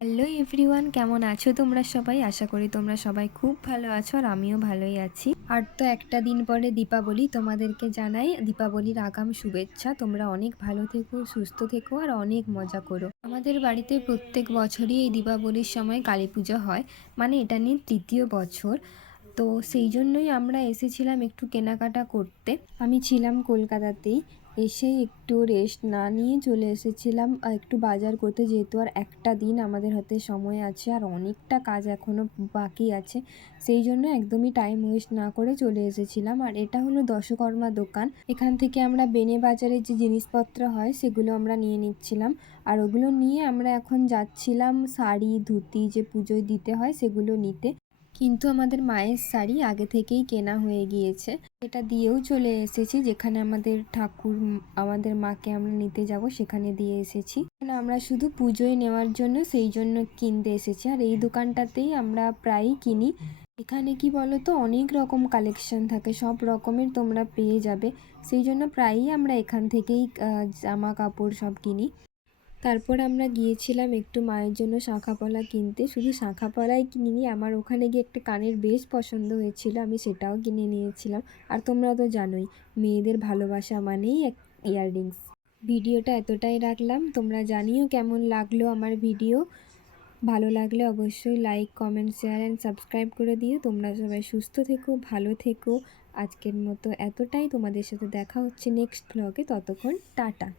Hello everyone, কেমন আছো তোমরা সবাই? আশা করি তোমরা সবাই খুব ভালো আছো আর আমিও ভালোই আছি। আর তো একটা দিন পরে দীপাবলি, তোমাদেরকে জানাই দীপাবলির আগাম শুভেচ্ছা। তোমরা অনেক ভালো থেকো, সুস্থ থেকো আর অনেক মজা করো। আমাদের বাড়িতে প্রত্যেক বছরই এই দীপাবলির সময় কালী পুজো হয়, মানে এটা নিয়ে তৃতীয় বছর। তো সেই জন্যই আমরা এসেছিলাম একটু কেনাকাটা করতে। আমি ছিলাম কলকাতাতেই, এসে একটু রেস্ট না নিয়ে চলে এসেছিলাম একটু বাজার করতে, যেহেতু আর একটা দিন আমাদের হাতে সময় আছে আর অনেকটা কাজ এখনও বাকি আছে। সেই জন্য একদমই টাইম ওয়েস্ট না করে চলে এসেছিলাম। আর এটা হলো দশকর্মা দোকান, এখান থেকে আমরা বেনে বাজারের যে জিনিসপত্র হয় সেগুলো আমরা নিয়ে নিচ্ছিলাম। আর ওগুলো নিয়ে আমরা এখন যাচ্ছিলাম শাড়ি ধুতি যে পুজোয় দিতে হয় সেগুলো নিতে। কিন্তু আমাদের মায়ের শাড়ি আগে থেকেই কেনা হয়ে গিয়েছে, এটা দিয়েও চলে এসেছি। যেখানে আমাদের ঠাকুর আমাদের মাকে আমরা নিতে যাব সেখানে দিয়ে এসেছি। আমরা শুধু পুজোয় নেওয়ার জন্য সেই জন্য কিনতে এসেছি। আর এই দোকানটাতেই আমরা প্রায়ই কিনি। এখানে কি বলো তো, অনেক রকম কালেকশন থাকে, সব রকমের তোমরা পেয়ে যাবে। সেই জন্য প্রায়ই আমরা এখান থেকেই জামা কাপড় সব কিনি। তারপর আমরা গিয়েছিলাম একটু মায়ের জন্য শাঁখাপলা কিনতে। শুধু শাঁখাপলাই কিনিনি, আমার ওখানে গিয়ে একটা কানের বেশ পছন্দ হয়েছিল, আমি সেটাও কিনে নিয়েছিলাম। আর তোমরা তো জানোই, মেয়েদের ভালোবাসা মানেই এক ইয়াররিংস। ভিডিওটা এতটাই রাখলাম, তোমরা জানিও কেমন লাগলো আমার ভিডিও। ভালো লাগলে অবশ্যই like comment share and subscribe করে দিও। তোমরা সবাই সুস্থ থেকো, ভালো থেকো। আজকের মতো এতটাই, তোমাদের সাথে দেখা হচ্ছে নেক্সট ব্লগে, ততক্ষণ টাটা।